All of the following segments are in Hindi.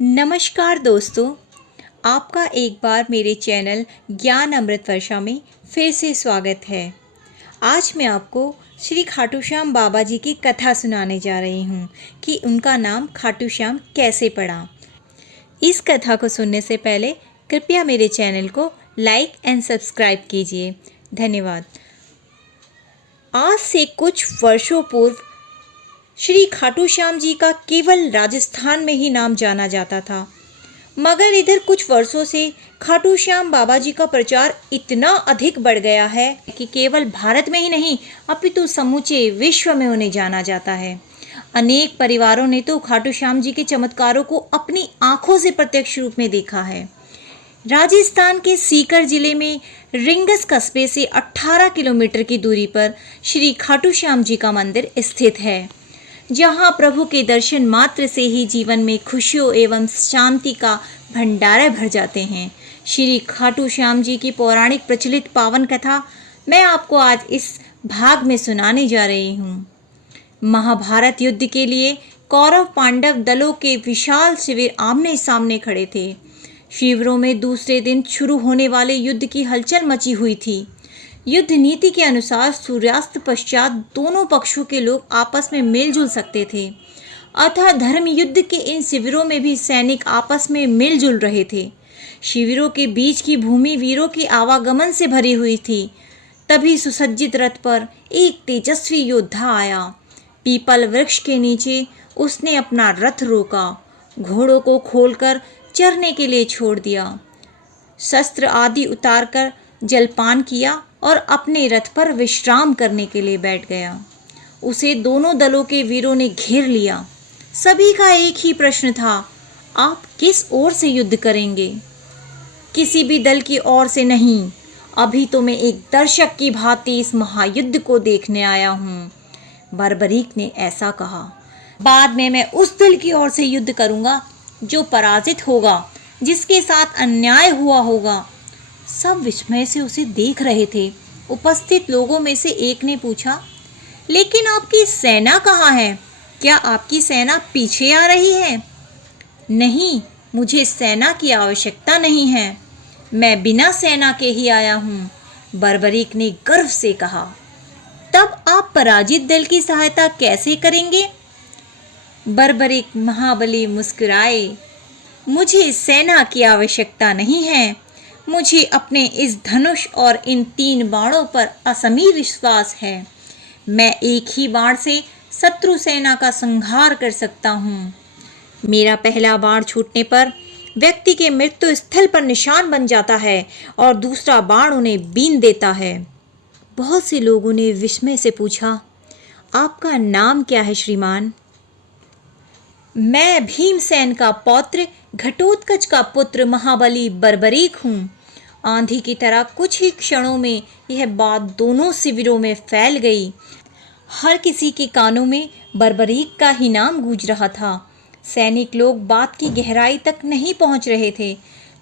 नमस्कार दोस्तों, आपका एक बार मेरे चैनल ज्ञान अमृत वर्षा में फिर से स्वागत है। आज मैं आपको श्री खाटू श्याम बाबा जी की कथा सुनाने जा रही हूँ कि उनका नाम खाटू श्याम कैसे पड़ा। इस कथा को सुनने से पहले कृपया मेरे चैनल को लाइक एंड सब्सक्राइब कीजिए। धन्यवाद। आज से कुछ वर्षों पूर्व श्री खाटू श्याम जी का केवल राजस्थान में ही नाम जाना जाता था, मगर इधर कुछ वर्षों से खाटू श्याम बाबा जी का प्रचार इतना अधिक बढ़ गया है कि केवल भारत में ही नहीं अपितु समूचे विश्व में उन्हें जाना जाता है। अनेक परिवारों ने तो खाटू श्याम जी के चमत्कारों को अपनी आंखों से प्रत्यक्ष रूप में देखा है। राजस्थान के सीकर जिले में रिंगस कस्बे से 18 किलोमीटर की दूरी पर श्री खाटू श्याम जी का मंदिर स्थित है, जहाँ प्रभु के दर्शन मात्र से ही जीवन में खुशियों एवं शांति का भंडारा भर जाते हैं। श्री खाटू श्याम जी की पौराणिक प्रचलित पावन कथा मैं आपको आज इस भाग में सुनाने जा रही हूँ। महाभारत युद्ध के लिए कौरव पांडव दलों के विशाल शिविर आमने सामने खड़े थे। शिविरों में दूसरे दिन शुरू होने वाले युद्ध की हलचल मची हुई थी। युद्ध नीति के अनुसार सूर्यास्त पश्चात दोनों पक्षों के लोग आपस में मिलजुल सकते थे, अतः धर्म युद्ध के इन शिविरों में भी सैनिक आपस में मिलजुल रहे थे। शिविरों के बीच की भूमि वीरों के आवागमन से भरी हुई थी। तभी सुसज्जित रथ पर एक तेजस्वी योद्धा आया। पीपल वृक्ष के नीचे उसने अपना रथ रोका, घोड़ों को खोलकर चरने के लिए छोड़ दिया, शस्त्र आदि उतारकर जलपान किया और अपने रथ पर विश्राम करने के लिए बैठ गया। उसे दोनों दलों के वीरों ने घेर लिया। सभी का एक ही प्रश्न था, आप किस ओर से युद्ध करेंगे? किसी भी दल की ओर से नहीं, अभी तो मैं एक दर्शक की भांति इस महायुद्ध को देखने आया हूँ, बर्बरीक ने ऐसा कहा। बाद में मैं उस दल की ओर से युद्ध करूँगा जो पराजित होगा, जिसके साथ अन्याय हुआ होगा। सब विस्मय से उसे देख रहे थे। उपस्थित लोगों में से एक ने पूछा, लेकिन आपकी सेना कहाँ है? क्या आपकी सेना पीछे आ रही है? नहीं, मुझे सेना की आवश्यकता नहीं है, मैं बिना सेना के ही आया हूँ, बर्बरीक ने गर्व से कहा। तब आप पराजित दल की सहायता कैसे करेंगे? बर्बरीक महाबली मुस्कुराए। मुझे सेना की आवश्यकता नहीं है, मुझे अपने इस धनुष और इन 3 बाणों पर असमी विश्वास है। मैं एक ही बाण से शत्रु सेना का संहार कर सकता हूँ। मेरा पहला बाण छूटने पर व्यक्ति के मृत्यु स्थल पर निशान बन जाता है और दूसरा बाण उन्हें बीन देता है। बहुत से लोगों ने विस्मय से पूछा, आपका नाम क्या है श्रीमान? मैं भीमसेन का पौत्र, घटोत्कच का पुत्र महाबली बर्बरीक हूँ। आंधी की तरह कुछ ही क्षणों में यह बात दोनों शिविरों में फैल गई। हर किसी के कानों में बर्बरीक का ही नाम गूंज रहा था। सैनिक लोग बात की गहराई तक नहीं पहुंच रहे थे,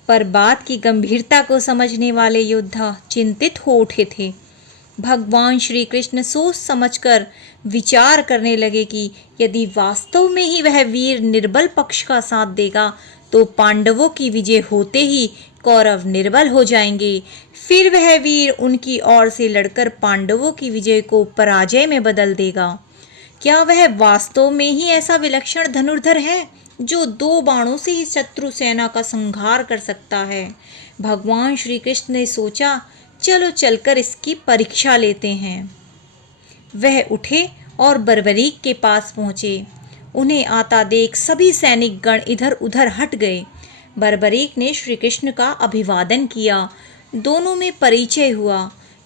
पर बात की गंभीरता को समझने वाले योद्धा चिंतित हो उठे थे। भगवान श्री कृष्ण सोच समझकर विचार करने लगे कि यदि वास्तव में ही वह वीर निर्बल पक्ष का साथ देगा तो पांडवों की विजय होते ही कौरव निर्बल हो जाएंगे। फिर वह वीर उनकी ओर से लड़कर पांडवों की विजय को पराजय में बदल देगा। क्या वह वास्तव में ही ऐसा विलक्षण धनुर्धर है जो 2 बाणों से ही शत्रु सेना का संहार कर सकता है? भगवान श्री कृष्ण ने सोचा, चलो चलकर इसकी परीक्षा लेते हैं। वह उठे और बर्बरीक के पास पहुँचे। उन्हें आता देख सभी सैनिक गण इधर उधर हट गए। बर्बरीक ने श्री कृष्ण का अभिवादन किया। दोनों में परिचय हुआ।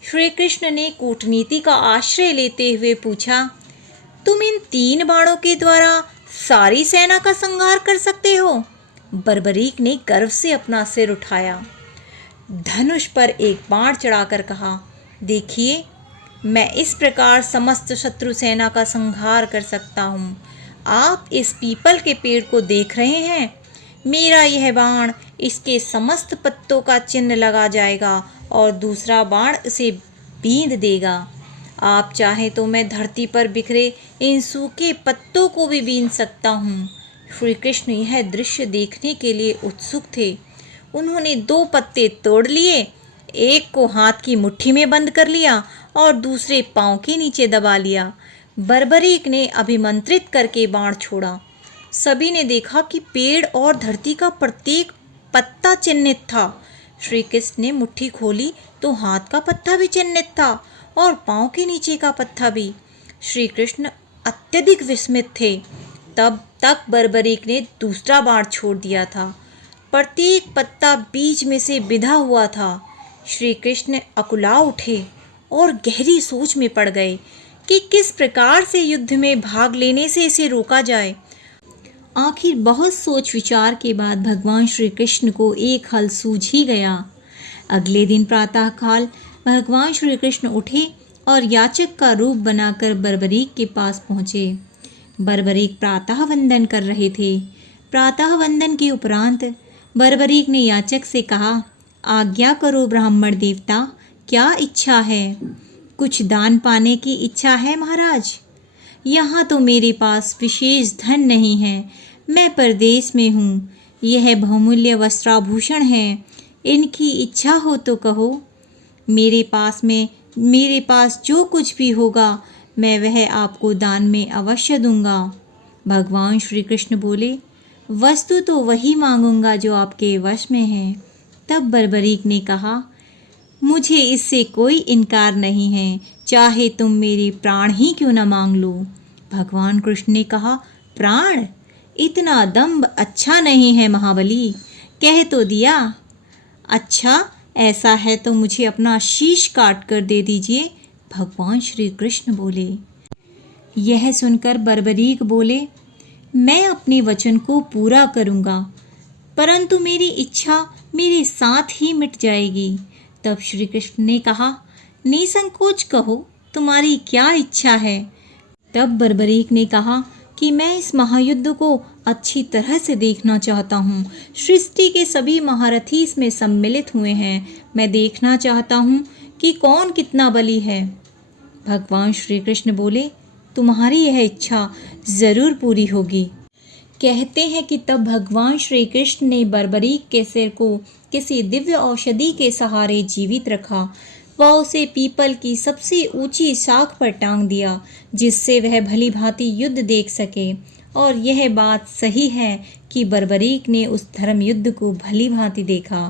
श्री कृष्ण ने कूटनीति का आश्रय लेते हुए पूछा, तुम इन 3 बाणों के द्वारा सारी सेना का संहार कर सकते हो? बर्बरीक ने गर्व से अपना सिर उठाया, धनुष पर एक बाण चढ़ाकर कहा, देखिए, मैं इस प्रकार समस्त शत्रु सेना का संहार कर सकता हूँ। आप इस पीपल के पेड़ को देख रहे हैं? मेरा यह बाण इसके समस्त पत्तों का चिन्ह लगा जाएगा और दूसरा बाण इसे बींध देगा। आप चाहें तो मैं धरती पर बिखरे इन सूखे पत्तों को भी बीन सकता हूँ। श्री कृष्ण यह दृश्य देखने के लिए उत्सुक थे। उन्होंने 2 पत्ते तोड़ लिए, एक को हाथ की मुट्ठी में बंद कर लिया और दूसरे पांव के नीचे दबा लिया। बर्बरीक ने अभिमंत्रित करके बाण छोड़ा। सभी ने देखा कि पेड़ और धरती का प्रत्येक पत्ता चिन्हित था। श्री कृष्ण ने मुट्ठी खोली तो हाथ का पत्ता भी चिन्हित था और पांव के नीचे का पत्ता भी। श्री कृष्ण अत्यधिक विस्मित थे। तब तक बर्बरीक ने दूसरा बाण छोड़ दिया था। प्रत्येक पत्ता बीज में से बिधा हुआ था। श्री कृष्ण अकुला उठे और गहरी सोच में पड़ गए कि किस प्रकार से युद्ध में भाग लेने से इसे रोका जाए। आखिर बहुत सोच विचार के बाद भगवान श्री कृष्ण को एक हल सूझ ही गया। अगले दिन प्रातःकाल भगवान श्री कृष्ण उठे और याचक का रूप बनाकर बर्बरीक के पास पहुँचे। बर्बरीक प्रातः वंदन कर रहे थे। प्रातः वंदन के उपरांत बर्बरीक ने याचक से कहा, आज्ञा करो ब्राह्मण देवता, क्या इच्छा है? कुछ दान पाने की इच्छा है महाराज। यहाँ तो मेरे पास विशेष धन नहीं है, मैं परदेश में हूँ। यह बहुमूल्य वस्त्राभूषण हैं, इनकी इच्छा हो तो कहो। मेरे पास जो कुछ भी होगा मैं वह आपको दान में अवश्य दूंगा। भगवान श्री कृष्ण बोले, वस्तु तो वही मांगूंगा जो आपके वश में है। तब बर्बरीक ने कहा, मुझे इससे कोई इनकार नहीं है, चाहे तुम मेरे प्राण ही क्यों न मांग लो। भगवान कृष्ण ने कहा, प्राण? इतना दंभ अच्छा नहीं है महाबली, कह तो दिया। अच्छा ऐसा है तो मुझे अपना शीश काट कर दे दीजिए, भगवान श्री कृष्ण बोले। यह सुनकर बर्बरीक बोले, मैं अपने वचन को पूरा करूँगा, परंतु मेरी इच्छा मेरे साथ ही मिट जाएगी। तब श्री कृष्ण ने कहा, निसंकोच कहो, तुम्हारी क्या इच्छा है? तब बर्बरीक ने कहा कि मैं इस महायुद्ध को अच्छी तरह से देखना चाहता हूँ। सृष्टि के सभी महारथी इसमें सम्मिलित हुए हैं। मैं देखना चाहता हूँ कि कौन कितना बली है। भगवान श्री कृष्ण बोले, तुम्हारी यह इच्छा ज़रूर पूरी होगी। कहते हैं कि तब भगवान श्री कृष्ण ने बर्बरीक के सिर को किसी दिव्य औषधि के सहारे जीवित रखा व उसे पीपल की सबसे ऊंची शाख पर टांग दिया, जिससे वह भली भांति युद्ध देख सके। और यह बात सही है कि बर्बरीक ने उस धर्म युद्ध को भली भांति देखा।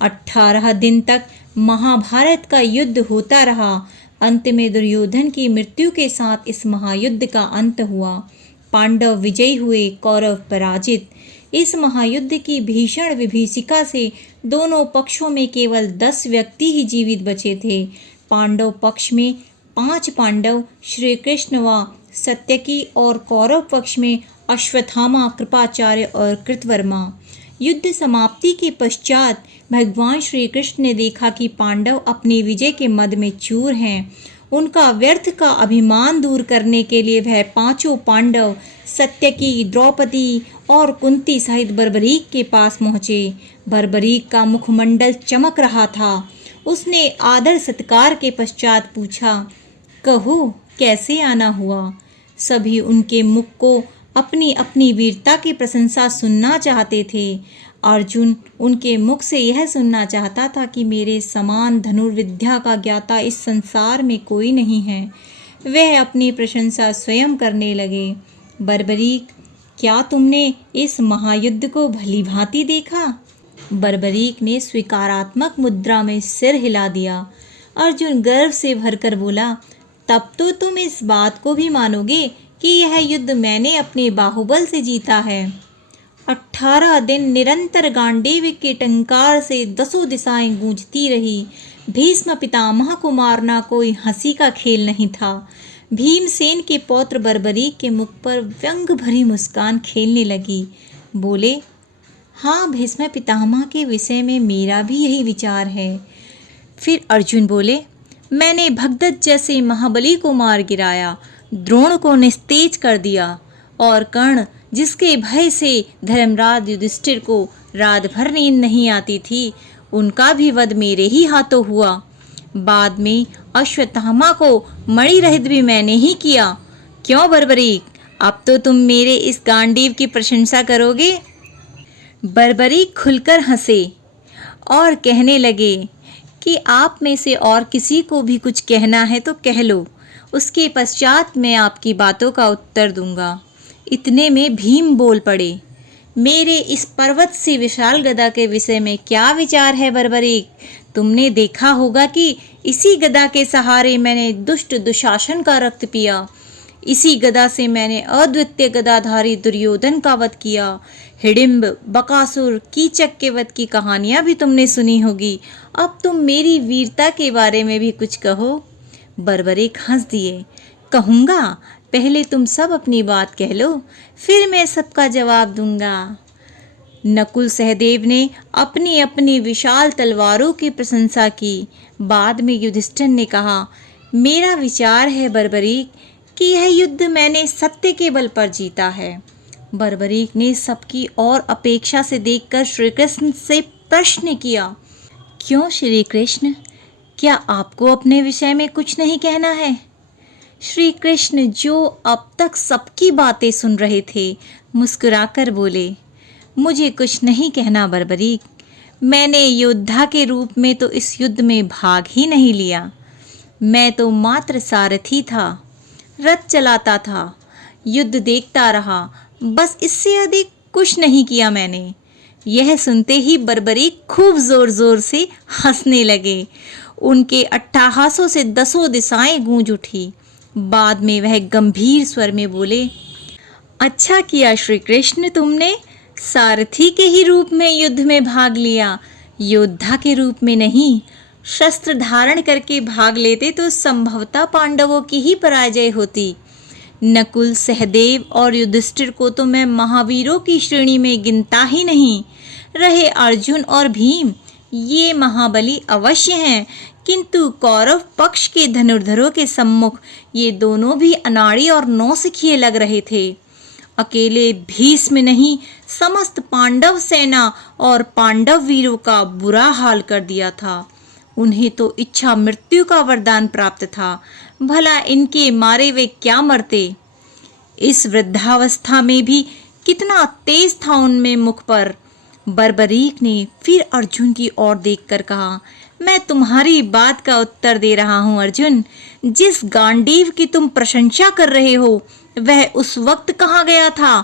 18 दिन तक महाभारत का युद्ध होता रहा। अंत में दुर्योधन की मृत्यु के साथ इस महायुद्ध का अंत हुआ। पांडव विजयी हुए, कौरव पराजित। इस महायुद्ध की भीषण विभीषिका से दोनों पक्षों में केवल 10 व्यक्ति ही जीवित बचे थे। पांडव पक्ष में 5 पांडव, श्री कृष्ण व सत्यकी, और कौरव पक्ष में अश्वत्थामा, कृपाचार्य और कृतवर्मा। युद्ध समाप्ति के पश्चात भगवान श्री कृष्ण ने देखा कि पांडव अपनी विजय के मद में चूर हैं। उनका व्यर्थ का अभिमान दूर करने के लिए वह 5 पांडव सत्यकी, द्रौपदी और कुंती सहित बर्बरीक के पास पहुँचे। बर्बरीक का मुखमंडल चमक रहा था। उसने आदर सत्कार के पश्चात पूछा, कहो कैसे आना हुआ? सभी उनके मुख को अपनी अपनी वीरता की प्रशंसा सुनना चाहते थे। अर्जुन उनके मुख से यह सुनना चाहता था कि मेरे समान धनुर्विद्या का ज्ञाता इस संसार में कोई नहीं है। वह अपनी प्रशंसा स्वयं करने लगे। बर्बरीक, क्या तुमने इस महायुद्ध को भली भांति देखा? बर्बरीक ने स्वीकारात्मक मुद्रा में सिर हिला दिया। अर्जुन गर्व से भरकर बोला, तब तो तुम इस बात को भी मानोगे कि यह युद्ध मैंने अपने बाहुबल से जीता है। 18 दिन निरंतर गांडीव के टंकार से 10 दिशाएं गूंजती रही। भीष्म पितामह को मारना कोई हंसी का खेल नहीं था। भीमसेन के पौत्र बर्बरीक के मुख पर व्यंग भरी मुस्कान खेलने लगी। बोले, हाँ, भीष्म पितामह के विषय में मेरा भी यही विचार है। फिर अर्जुन बोले, मैंने भगदत्त जैसे महाबली को मार गिराया, द्रोण को निस्तेज कर दिया, और कर्ण, जिसके भय से धर्मराज युधिष्ठिर को रात भर नींद नहीं आती थी, उनका भी वध मेरे ही हाथों हुआ। बाद में अश्वत्थामा को मणि रहित भी मैंने ही किया। क्यों बर्बरीक, अब तो तुम मेरे इस गांडीव की प्रशंसा करोगे। बर्बरीक खुलकर हंसे और कहने लगे कि आप में से और किसी को भी कुछ कहना है तो कह लो, उसके पश्चात मैं आपकी बातों का उत्तर दूंगा। इतने में भीम बोल पड़े, मेरे इस पर्वत से विशाल गदा के विषय में क्या विचार है बर्बरीक? तुमने देखा होगा कि इसी गदा के सहारे मैंने दुष्ट दुशासन का रक्त पिया, इसी गदा से मैंने अद्वितीय गदाधारी दुर्योधन का वध किया, हिडिंब, बकासुर, कीचक के वध की कहानियां भी तुमने सुनी होगी। अब तुम मेरी वीरता के बारे में भी कुछ कहो। बर्बरीक हंस दिए। कहूँगा, पहले तुम सब अपनी बात कह लो, फिर मैं सबका जवाब दूंगा। नकुल सहदेव ने अपनी अपनी विशाल तलवारों की प्रशंसा की। बाद में युधिष्ठिर ने कहा, मेरा विचार है बर्बरीक कि यह युद्ध मैंने सत्य के बल पर जीता है। बर्बरीक ने सबकी और अपेक्षा से देखकर श्री कृष्ण से प्रश्न किया, क्यों श्री कृष्ण, क्या आपको अपने विषय में कुछ नहीं कहना है? श्री कृष्ण, जो अब तक सबकी बातें सुन रहे थे, मुस्कुराकर बोले, मुझे कुछ नहीं कहना बर्बरीक। मैंने योद्धा के रूप में तो इस युद्ध में भाग ही नहीं लिया। मैं तो मात्र सारथी था, रथ चलाता था, युद्ध देखता रहा, बस इससे अधिक कुछ नहीं किया मैंने। यह सुनते ही बर्बरीक खूब जोर जोर से हंसने लगे। उनके अट्टहासों से दसों दिशाएं गूंज उठी। बाद में वह गंभीर स्वर में बोले, अच्छा किया श्री कृष्ण, तुमने सारथी के ही रूप में युद्ध में भाग लिया, योद्धा के रूप में नहीं। शस्त्र धारण करके भाग लेते तो संभवतः पांडवों की ही पराजय होती। नकुल, सहदेव और युधिष्ठिर को तो मैं महावीरों की श्रेणी में गिनता ही नहीं। रहे अर्जुन और भीम, ये महाबली अवश्य हैं, किंतु कौरव पक्ष के धनुर्धरों के सम्मुख ये दोनों भी अनाड़ी और नौसिखिए लग रहे थे। अकेले भीष्म नहीं, समस्त पांडव सेना और पांडव वीरों का बुरा हाल कर दिया था। उन्हें तो इच्छा मृत्यु का वरदान प्राप्त था, भला इनके मारे वे क्या मरते। इस वृद्धावस्था में भी कितना तेज था उनमें मुख पर। बर्बरीक ने फिर अर्जुन की ओर देखकर कहा, मैं तुम्हारी बात का उत्तर दे रहा हूँ अर्जुन। जिस गांडीव की तुम प्रशंसा कर रहे हो, वह उस वक्त कहाँ गया था?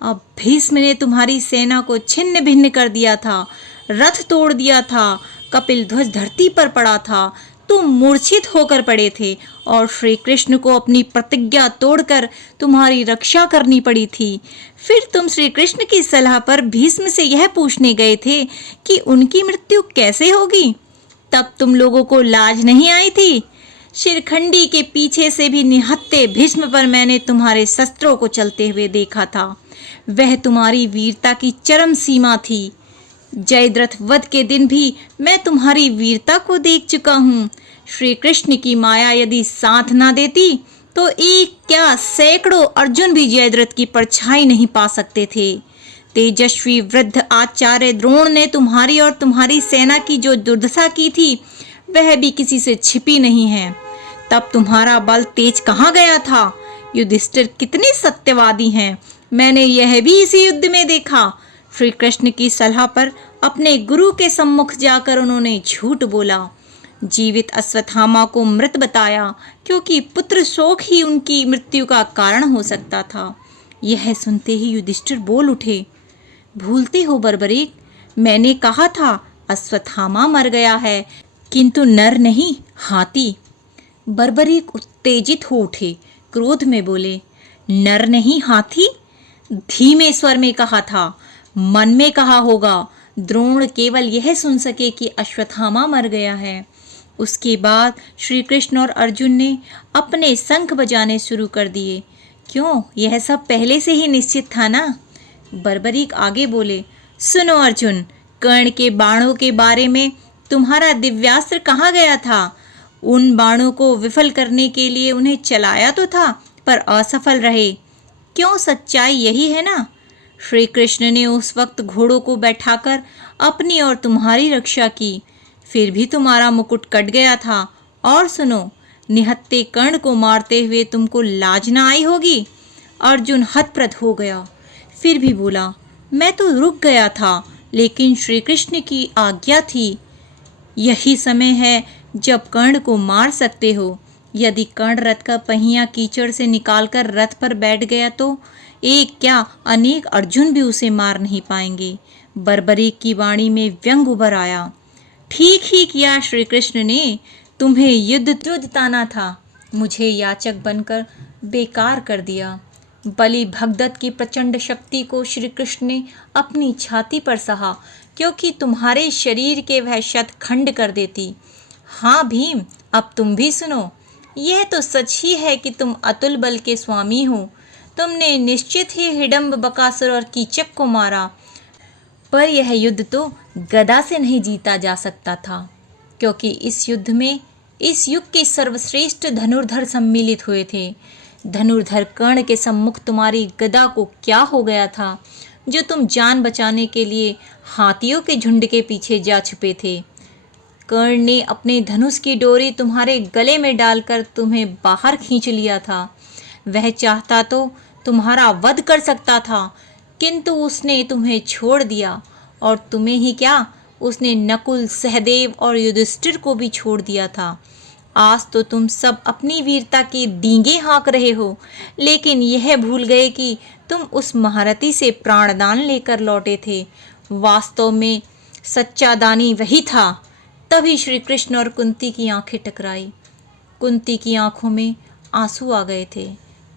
अब भीष्म ने तुम्हारी सेना को छिन्न भिन्न कर दिया था, रथ तोड़ दिया था, कपिल ध्वज धरती पर पड़ा था, तुम मूर्छित होकर पड़े थे और श्री कृष्ण को अपनी प्रतिज्ञा तोड़कर तुम्हारी रक्षा करनी पड़ी थी। फिर तुम श्री कृष्ण की सलाह पर भीष्म से यह पूछने गए थे कि उनकी मृत्यु कैसे होगी। तब तुम लोगों को लाज नहीं आई थी? शिरखंडी के पीछे से भी निहत्थे भीष्म पर मैंने तुम्हारे शस्त्रों को चलते हुए देखा था। वह तुम्हारी वीरता की चरम सीमा थी। जयद्रथ वध के दिन भी मैं तुम्हारी वीरता को देख चुका हूँ। श्री कृष्ण की माया यदि साथ ना देती तो एक क्या सैकड़ों अर्जुन भी जयद्रथ की परछाई नहीं पा सकते थे। तेजस्वी वृद्ध आचार्य द्रोण ने तुम्हारी और तुम्हारी सेना की जो दुर्दशा की थी, वह भी किसी से छिपी नहीं है। तब तुम्हारा बल तेज कहाँ गया था? युधिष्ठिर कितने सत्यवादी हैं, मैंने यह भी इसी युद्ध में देखा। श्री कृष्ण की सलाह पर अपने गुरु के सम्मुख जाकर उन्होंने झूठ बोला, जीवित अश्वत्थामा को मृत बताया, क्योंकि पुत्र शोक ही उनकी मृत्यु का कारण हो सकता था। यह सुनते ही युधिष्ठिर बोल उठे, भूलते हो बर्बरीक, मैंने कहा था अश्वत्थामा मर गया है, किंतु नर नहीं, हाथी। बर्बरीक उत्तेजित हो उठे, क्रोध में बोले, नर नहीं हाथी? धीमे स्वर में कहा था, मन में कहा होगा। द्रोण केवल यह सुन सके कि अश्वत्थामा मर गया है। उसके बाद श्री कृष्ण और अर्जुन ने अपने शंख बजाने शुरू कर दिए। क्यों, यह सब पहले से ही निश्चित था ना? बर्बरीक आगे बोले, सुनो अर्जुन, कर्ण के बाणों के बारे में तुम्हारा दिव्यास्त्र कहाँ गया था? उन बाणों को विफल करने के लिए उन्हें चलाया तो था, पर असफल रहे। क्यों, सच्चाई यही है ना? श्री कृष्ण ने उस वक्त घोड़ों को बैठाकर अपनी और तुम्हारी रक्षा की, फिर भी तुम्हारा मुकुट कट गया था। और सुनो, निहत्थे कर्ण को मारते हुए तुमको लाज न आई होगी। अर्जुन हतप्रभ हो गया, फिर भी बोला, मैं तो रुक गया था, लेकिन श्री कृष्ण की आज्ञा थी। यही समय है जब कर्ण को मार सकते हो। यदि कर्ण रथ का पहिया कीचड़ से निकालकर रथ पर बैठ गया तो एक क्या अनेक अर्जुन भी उसे मार नहीं पाएंगे। बर्बरीक की वाणी में व्यंग उभर आया। ठीक ही किया श्री कृष्ण ने, तुम्हें युद्ध ताना था, मुझे याचक बनकर बेकार कर दिया। बलि भगदत्त की प्रचंड शक्ति को श्री कृष्ण ने अपनी छाती पर सहा, क्योंकि तुम्हारे शरीर के वह शतखंड कर देती। हाँ भीम, अब तुम भी सुनो। यह तो सच ही है कि तुम अतुल बल के स्वामी हो। तुमने निश्चित ही हिडम्ब, बकासुर और कीचक को मारा, पर यह युद्ध तो गदा से नहीं जीता जा सकता था, क्योंकि इस युद्ध में इस युग के सर्वश्रेष्ठ धनुर्धर सम्मिलित हुए थे। धनुर्धर कर्ण के सम्मुख तुम्हारी गदा को क्या हो गया था, जो तुम जान बचाने के लिए हाथियों के झुंड के पीछे जा छुपे थे। कर्ण ने अपने धनुष की डोरी तुम्हारे गले में डालकर तुम्हें बाहर खींच लिया था। वह चाहता तो तुम्हारा वध कर सकता था, किंतु उसने तुम्हें छोड़ दिया। और तुम्हें ही क्या, उसने नकुल, सहदेव और युधिष्ठिर को भी छोड़ दिया था। आज तो तुम सब अपनी वीरता के डींगे हाँक रहे हो, लेकिन यह भूल गए कि तुम उस महारथी से प्राणदान लेकर लौटे थे। वास्तव में सच्चा दानी वही था। तभी श्री कृष्ण और कुंती की आंखें टकराई। कुंती की आंखों में आंसू आ गए थे,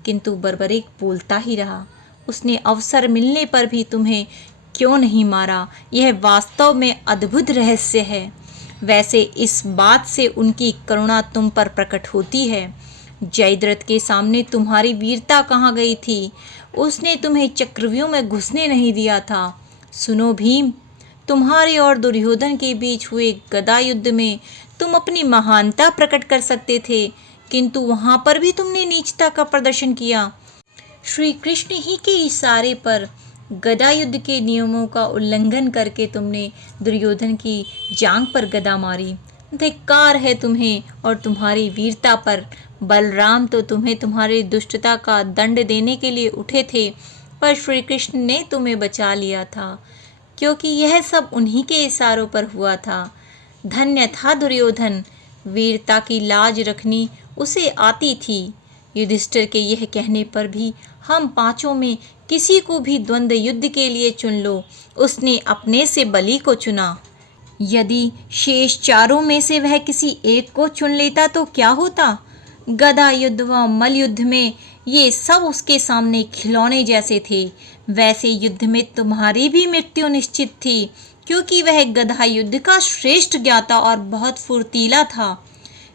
किंतु बर्बरीक बोलता ही रहा। उसने अवसर मिलने पर भी तुम्हें क्यों नहीं मारा, यह वास्तव में अद्भुत रहस्य है। वैसे इस बात से उनकी करुणा तुम पर प्रकट होती है। जयद्रथ के सामने तुम्हारी वीरता कहाँ गई थी? उसने तुम्हें चक्रव्यूह में घुसने नहीं दिया था। सुनो भीम, तुम्हारे और दुर्योधन के बीच हुए गदा युद्ध में तुम अपनी महानता प्रकट कर सकते थे, किंतु वहां पर भी तुमने नीचता का प्रदर्शन किया। श्री कृष्ण ही के इशारे पर गदा युद्ध के नियमों का उल्लंघन करके तुमने दुर्योधन की जांघ पर गदा मारी। धिक्कार है तुम्हें और तुम्हारी वीरता पर। बलराम तो तुम्हें तुम्हारी दुष्टता का दंड देने के लिए उठे थे, पर श्री कृष्ण ने तुम्हें बचा लिया था, क्योंकि यह सब उन्हीं के इशारों पर हुआ था। धन्य था दुर्योधन, वीरता की लाज रखनी उसे आती थी। युधिष्ठिर के यह कहने पर भी हम पांचों में किसी को भी द्वंद्व युद्ध के लिए चुन लो, उसने अपने से बलि को चुना। यदि शेष चारों में से वह किसी एक को चुन लेता तो क्या होता? गदा युद्ध व मल युद्ध में ये सब उसके सामने खिलौने जैसे थे। वैसे युद्ध में तुम्हारी भी मृत्यु निश्चित थी, क्योंकि वह गदा युद्ध का श्रेष्ठ ज्ञाता और बहुत फुर्तीला था।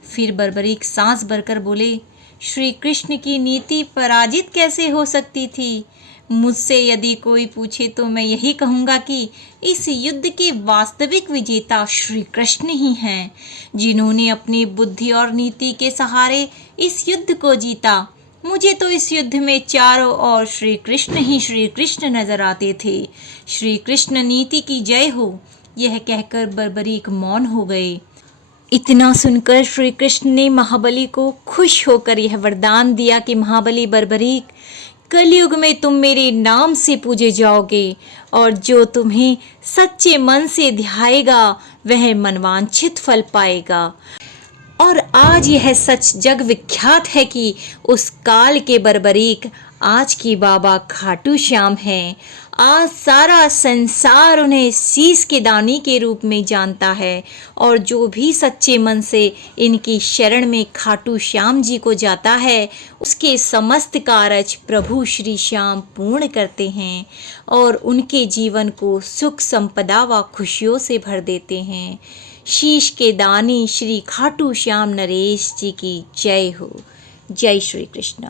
फिर बर्बरीक सांस भरकर बोले, श्री कृष्ण की नीति पराजित कैसे हो सकती थी? मुझसे यदि कोई पूछे तो मैं यही कहूँगा कि इस युद्ध के वास्तविक विजेता श्री कृष्ण ही हैं, जिन्होंने अपनी बुद्धि और नीति के सहारे इस युद्ध को जीता। मुझे तो इस युद्ध में चारों ओर श्री कृष्ण ही श्री कृष्ण नजर आते थे। श्री कृष्ण नीति की जय हो। यह कहकर बर्बरीक मौन हो गए। इतना सुनकर श्री कृष्ण ने महाबली को खुश होकर यह वरदान दिया कि महाबली बर्बरीक, कलयुग में तुम मेरे नाम से पूजे जाओगे, और जो तुम्हें सच्चे मन से ध्याएगा वह मनवांछित फल पाएगा। और आज यह सच जग विख्यात है कि उस काल के बर्बरीक आज के बाबा खाटू श्याम हैं। आज सारा संसार उन्हें शीश के दानी के रूप में जानता है, और जो भी सच्चे मन से इनकी शरण में खाटू श्याम जी को जाता है, उसके समस्त कार्य प्रभु श्री श्याम पूर्ण करते हैं और उनके जीवन को सुख, संपदा व खुशियों से भर देते हैं। शीश के दानी श्री खाटू श्याम नरेश जी की जय हो। जय श्री कृष्ण।